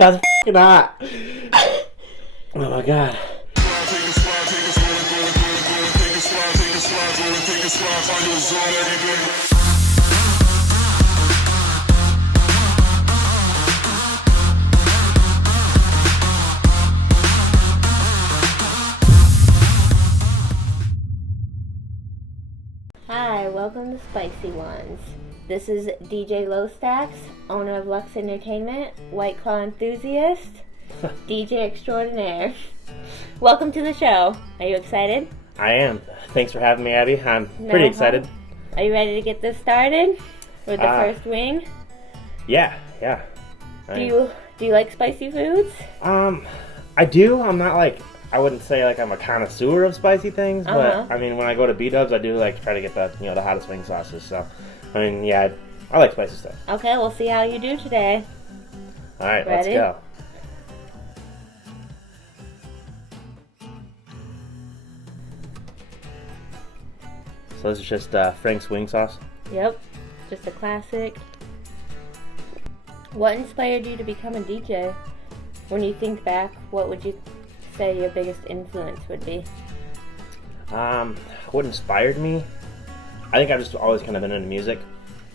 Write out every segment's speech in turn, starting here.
That's f***ing hot. Oh my god. Hi, welcome to Spicy Ones. This is dj.lostax, owner of Lux Entertainment, White Claw enthusiast, DJ extraordinaire. Welcome to the show. Are you excited? I am. Thanks for having me, Abby. I'm pretty excited. Are you ready to get this started with the first wing? Yeah. Do you like spicy foods? I do. I'm not like, I wouldn't say like I'm a connoisseur of spicy things, but I mean, when I go to B-dubs, I do like to try to get the, the hottest wing sauces. So, I mean, yeah, I like spicy stuff. Okay, we'll see how you do today. All right, Ready? Let's go. So this is just Frank's wing sauce. Yep, just a classic. What inspired you to become a DJ? When you think back, what would you say your biggest influence would be? What inspired me? I think I've just always kind of been into music.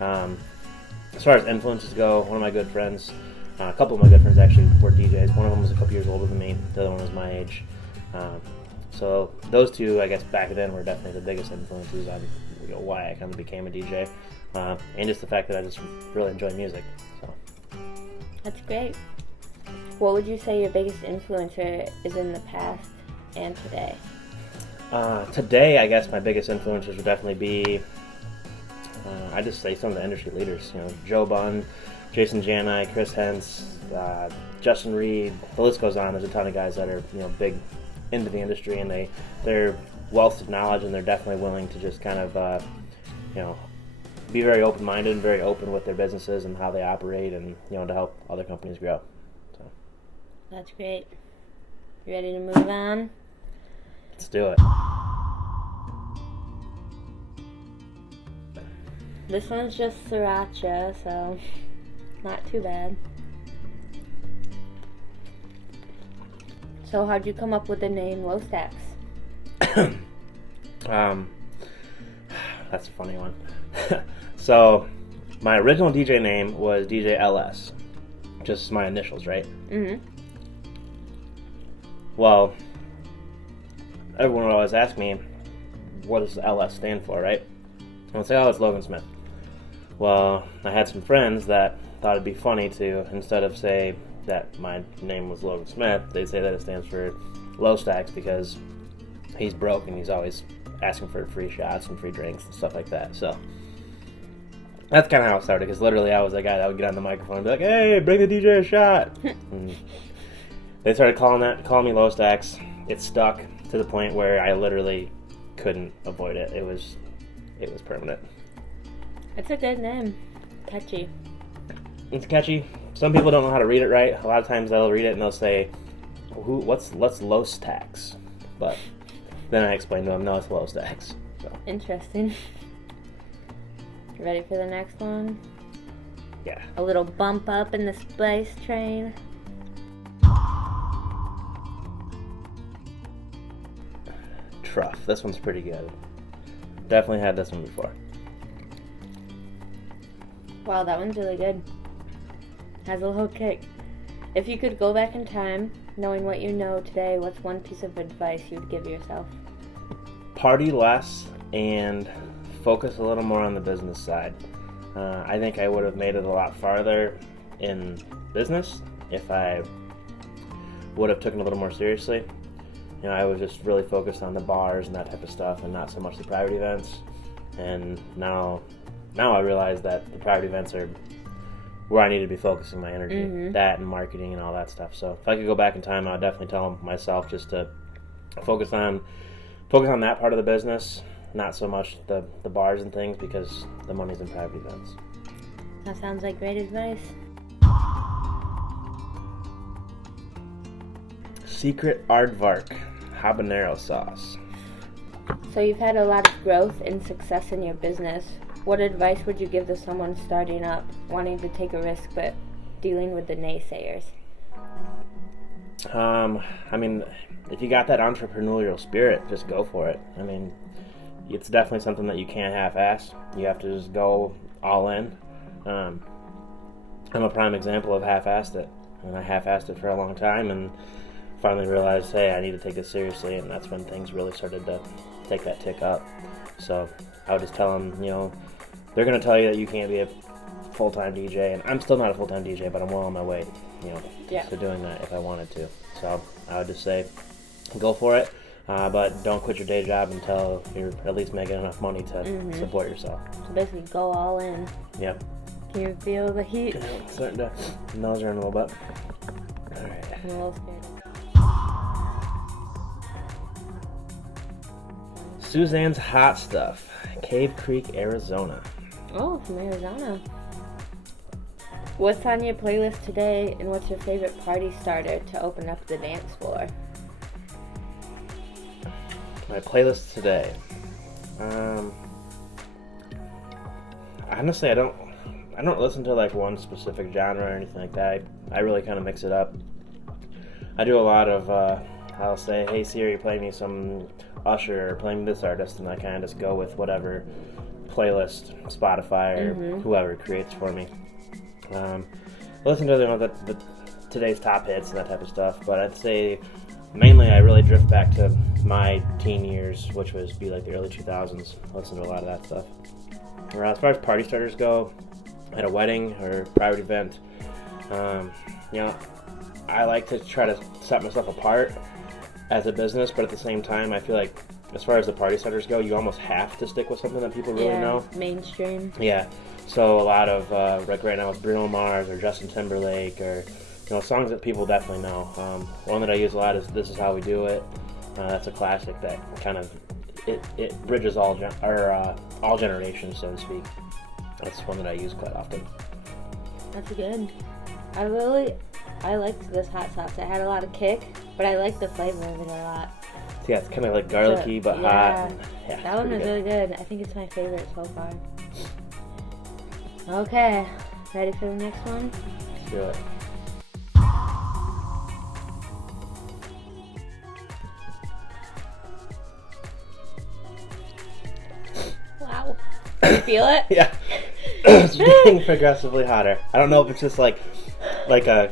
As far as influences go, one of my good friends, a couple of my good friends actually were DJs. One of them was a couple years older than me. The other one was my age. So those two, I guess, back then were definitely the biggest influences on why I kind of became a DJ, and just the fact that I just really enjoy music. So that's great. What would you say your biggest influencer is in the past and today? Today, I guess my biggest influencers would definitely be, I just say some of the industry leaders. Joe Bunn, Jason Jani, Chris Hentz, Justin Reed. The list goes on. There's a ton of guys that are big into the industry, and they're wealth of knowledge, and they're definitely willing to just kind of be very open-minded and very open with their businesses and how they operate, and to help other companies grow. So that's great. You ready to move on? Let's do it. This one's just sriracha, so not too bad. So how'd you come up with the name Lostax? That's a funny one. So my original DJ name was DJ LS, just my initials, right? Mm-hmm. Well, everyone would always ask me, what does LS stand for, right? I would say, oh, it's Logan Smith. Well, I had some friends that thought it'd be funny to, instead of say that my name was Logan Smith, they'd say that it stands for Lostax because he's broke and he's always asking for free shots and free drinks and stuff like that. So that's kind of how it started, because literally I was the guy that would get on the microphone and be like, hey, bring the DJ a shot. And they started calling me Lostax. It stuck to the point where I literally couldn't avoid it. It was permanent. It's a good name. Catchy. It's catchy. Some people don't know how to read it right. A lot of times they'll read it and they'll say, what's Lostax? But then I explain to them, no, it's Lostax. So. Interesting. You ready for the next one? Yeah. A little bump up in the spice train. Truff. This one's pretty good. Definitely had this one before. Wow, that one's really good. Has a little kick. If you could go back in time, knowing what you know today, what's one piece of advice you'd give yourself? Party less and focus a little more on the business side. I think I would have made it a lot farther in business if I would have taken it a little more seriously. I was just really focused on the bars and that type of stuff, and not so much the private events. And now I realize that the private events are where I need to be focusing my energy. Mm-hmm. That and marketing and all that stuff. So if I could go back in time, I would definitely tell myself just to focus on that part of the business, not so much the bars and things, because the money's in private events. That sounds like great advice. Secret aardvark habanero sauce. So you've had a lot of growth and success in your business. What advice would you give to someone starting up, wanting to take a risk but dealing with the naysayers? I mean, if you got that entrepreneurial spirit, just go for it. I mean, it's definitely something that you can't half-ass. You have to just go all in. I'm a prime example of half-assed it. And I half-assed it for a long time and finally realized, hey, I need to take this seriously, and that's when things really started to take that tick up. So I would just tell them, they're going to tell you that you can't be a full-time DJ, and I'm still not a full-time DJ, but I'm well on my way, to doing that if I wanted to. So I would just say, go for it, but don't quit your day job until you're at least making enough money to support yourself. So basically, go all in. Yep. Can you feel the heat? Starting to nose her in a little bit. All right. I'm a little scared. Suzanne's Hot Stuff, Cave Creek, Arizona. Oh, from Arizona. What's on your playlist today, and what's your favorite party starter to open up the dance floor? My playlist today. Honestly, I don't listen to like one specific genre or anything like that. I really kind of mix it up. I do a lot of, I'll say, hey Siri, play me some Usher, or play me this artist, and I kind of just go with whatever playlist Spotify or whoever creates for me. Listen to the today's top hits and that type of stuff, but I'd say mainly I really drift back to my teen years, which was be like the early 2000s. Listen to a lot of that stuff. As far as party starters go, at a wedding or private event, I like to try to set myself apart as a business, but at the same time, I feel like as far as the party starters go, you almost have to stick with something that people really know. Mainstream. Yeah. So a lot of, like right now, Bruno Mars or Justin Timberlake, or songs that people definitely know. One that I use a lot is "This Is How We Do It." That's a classic that kind of it bridges all generations, so to speak. That's one that I use quite often. That's good. I liked this hot sauce. It had a lot of kick, but I liked the flavor of it a lot. Yeah, it's kind of like garlicky but hot. Yeah, that one was really good. I think it's my favorite so far. Okay, ready for the next one? Let's do it. Wow. Can you feel it? Yeah. It's getting progressively hotter. I don't know if it's just like a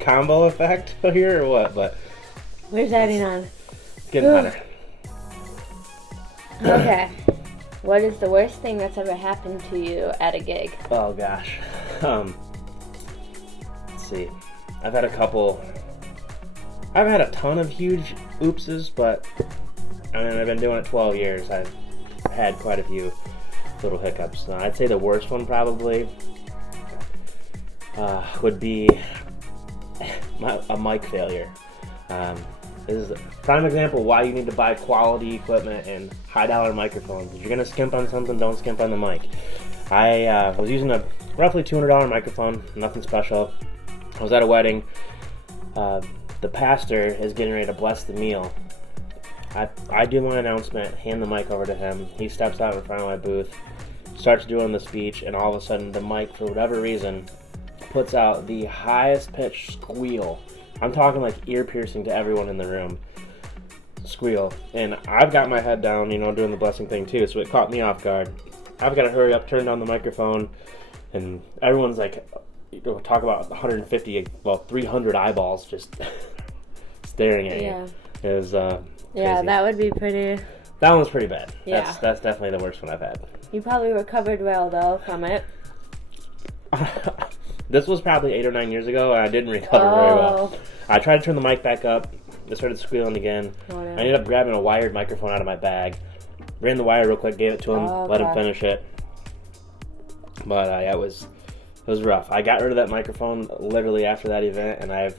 combo effect here or what, but we're adding on. It's getting hotter. Okay. What is the worst thing that's ever happened to you at a gig? Oh gosh. Let's see. I've had a ton of huge oopses, but I've been doing it 12 years. I've had quite a few little hiccups. I'd say the worst one probably would be a mic failure. This is a prime example why you need to buy quality equipment and high-dollar microphones. If you're going to skimp on something, don't skimp on the mic. I was using a roughly $200 microphone, nothing special. I was at a wedding. The pastor is getting ready to bless the meal. I do my announcement, hand the mic over to him. He steps out in front of my booth, starts doing the speech, and all of a sudden the mic, for whatever reason, puts out the highest pitched squeal. I'm talking like ear piercing to everyone in the room. Squeal. And I've got my head down, doing the blessing thing too, so it caught me off guard. I've got to hurry up, turn down the microphone, and everyone's like, talk about 300 eyeballs just staring at you. It was yeah, that would be pretty. That one was pretty bad. Yeah. That's definitely the worst one I've had. You probably recovered well though from it. This was probably 8 or 9 years ago, and I didn't recover very well. I tried to turn the mic back up. It started squealing again. I ended up grabbing a wired microphone out of my bag, ran the wire real quick, gave it to him, let him finish it. But it was rough. I got rid of that microphone literally after that event, and I've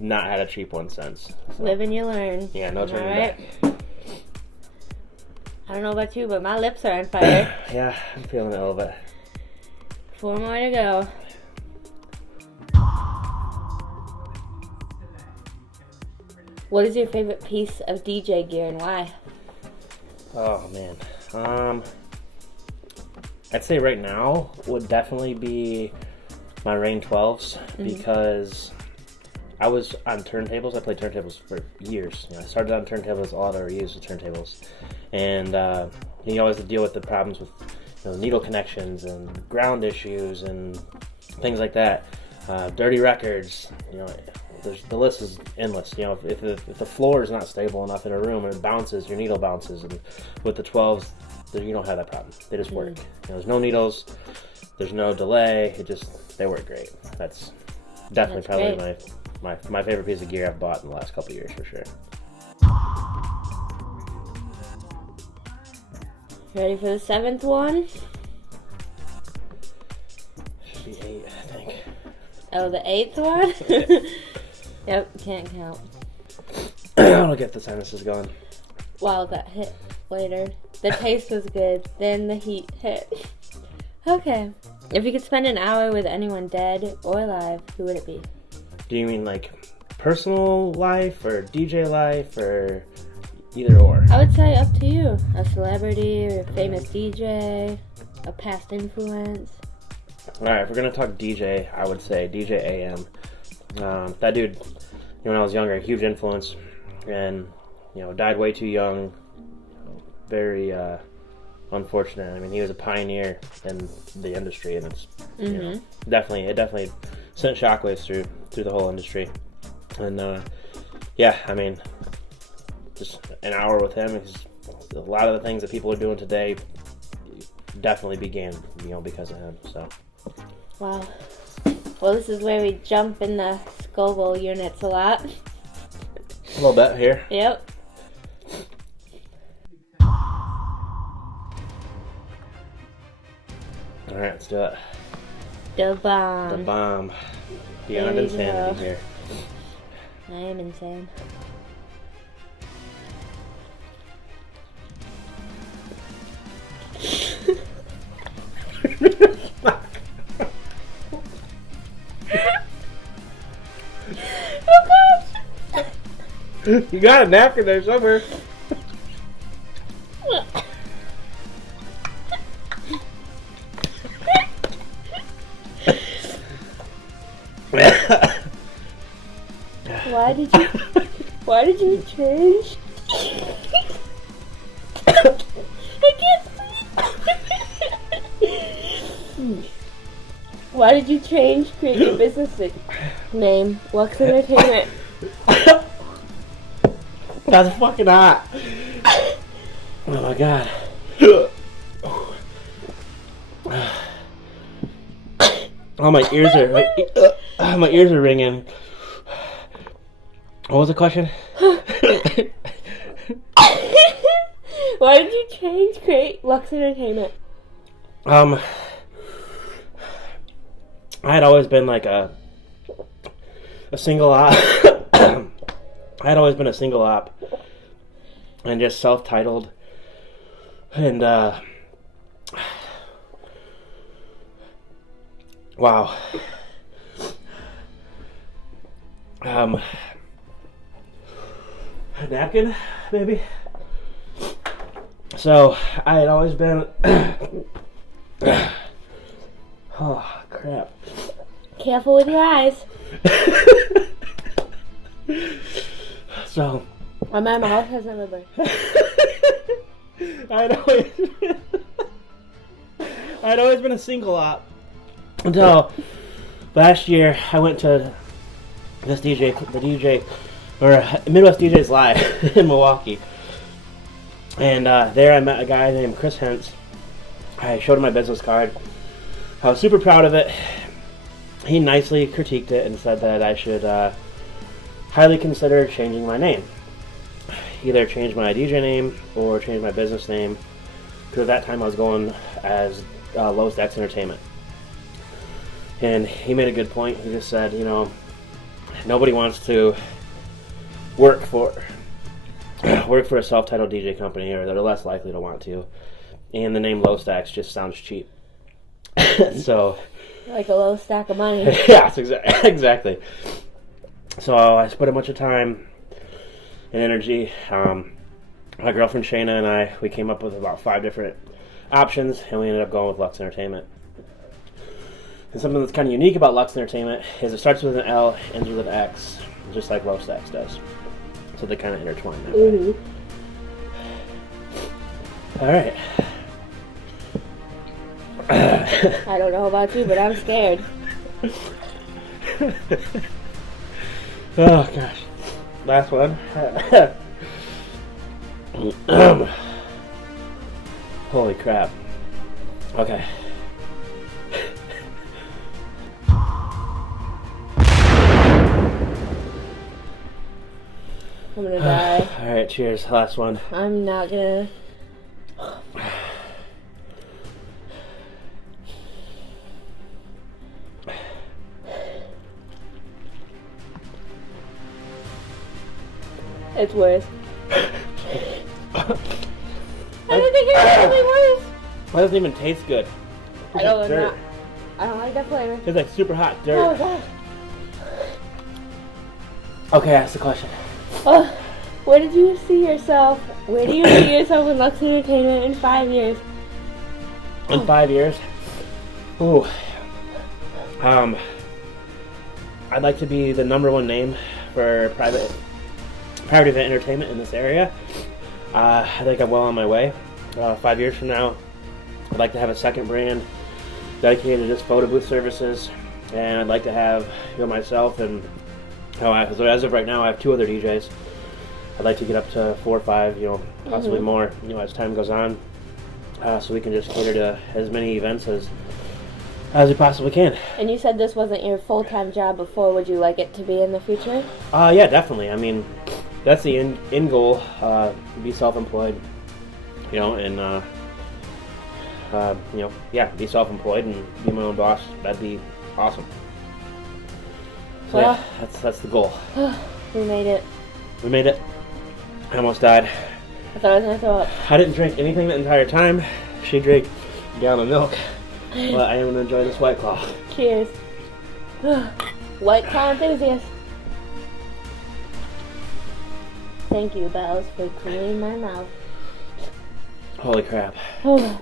not had a cheap one since. So. Live and you learn. Yeah, no turning back. I don't know about you, but my lips are on fire. Yeah, I'm feeling it a little bit. 4 more to go. What is your favorite piece of DJ gear and why? Oh man, I'd say right now would definitely be my Rain 12s because I was on turntables. I played turntables for years. I started on turntables. All I ever used was turntables, and you always have to deal with the problems with needle connections and ground issues and things like that. Dirty records. The list is endless. If the floor is not stable enough in a room and it bounces, your needle bounces. And with the 12s, you don't have that problem. They just work. There's no needles. There's no delay. They work great. That's definitely probably my favorite piece of gear I've bought in the last couple of years for sure. Ready for the 7th one? Should be 8, I think. Oh, the 8th one? Yep, can't count. I'll get the sinuses going. Wow, that hit later. The taste was good, then the heat hit. Okay. If you could spend an hour with anyone dead or alive, who would it be? Do you mean like personal life or DJ life or either or? I would say up to you. A celebrity or a famous DJ, a past influence. Alright, if we're going to talk DJ, I would say DJ AM. That dude, when I was younger, a huge influence, and died way too young. Very unfortunate. I mean, he was a pioneer in the industry, and it's definitely sent shockwaves through the whole industry. And I mean, just an hour with him, because a lot of the things that people are doing today definitely began because of him. So wow. Well, this is where we jump in the Scoville units a lot. A little bit here. Yep. Alright, let's do it. The bomb. The bomb. Beyond There we insanity go. here. I am insane. Oh gosh! You got a napkin there somewhere. Why did you change? I can't see. Why did you create your business name? Lux Entertainment. That's fucking hot. Oh my god. Oh, my ears are ringing. What was the question? Why did you create Lux Entertainment? I had always been like a single op. I had always been a single op and just self-titled, and wow. A napkin, maybe. So I had always been. Oh crap! Careful with your eyes. So my mouth has never been. I'd always been a single op until last year. I went to this Midwest DJs Live in Milwaukee, and there I met a guy named Chris Hentz. I showed him my business card. I was super proud of it. He nicely critiqued it and said that I should highly consider changing my name. Either change my DJ name or change my business name, because at that time I was going as LoStax Entertainment. And he made a good point. He just said, nobody wants to work for a self-titled DJ company, or they're less likely to want to. And the name LoStax just sounds cheap. So, like a low stack of money. Yeah, exactly. So I spent a bunch of time and energy. My girlfriend Shayna and we came up with about 5 different options, and we ended up going with Lux Entertainment. And something that's kind of unique about Lux Entertainment is it starts with an L, ends with an X, just like Lostax does. So they kind of intertwine that way. All right. I don't know about you, but I'm scared. Oh gosh. Last one. Holy crap. Okay. I'm gonna die. Alright, cheers. Last one. I'm not gonna. It's worse. I don't think it's gonna be worse. It doesn't even taste good. I don't like that flavor. It's like super hot dirt. Oh gosh. Okay, ask the question. Where did you see yourself? Where do you see yourself in Lux Entertainment in 5 years? In 5 years? Ooh. I'd like to be the #1 name for private event entertainment in this area. I think I'm well on my way. 5 years from now, I'd like to have a second brand dedicated to just photo booth services, and I'd like to have myself and so as of right now, I have 2 other DJs. I'd like to get up to 4 or 5, possibly more, as time goes on, so we can just cater to as many events as we possibly can. And you said this wasn't your full-time job before. Would you like it to be in the future? Yeah, definitely. I mean, that's the end goal. Be self-employed, and be self-employed and be my own boss. That'd be awesome. So well, yeah, that's the goal. We made it. We made it. I almost died. I thought I was gonna throw up. I didn't drink anything the entire time. She drank a gallon of milk. But I am gonna enjoy this White Claw. Cheers. White Claw enthusiast. Thank you, Bells, for cleaning my mouth. Holy crap. Hold on.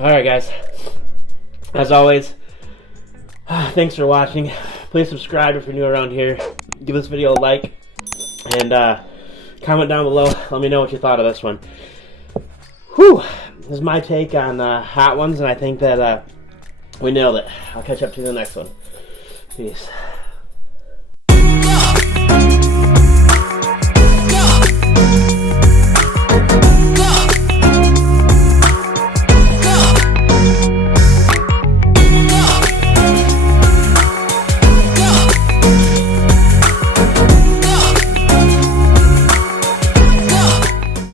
Alright guys. As always, thanks for watching. Please subscribe if you're new around here. Give this video a like. And comment down below. Let me know what you thought of this one. Whew. This is my take on hot ones, and I think that we nailed it. I'll catch up to you in the next one. Peace.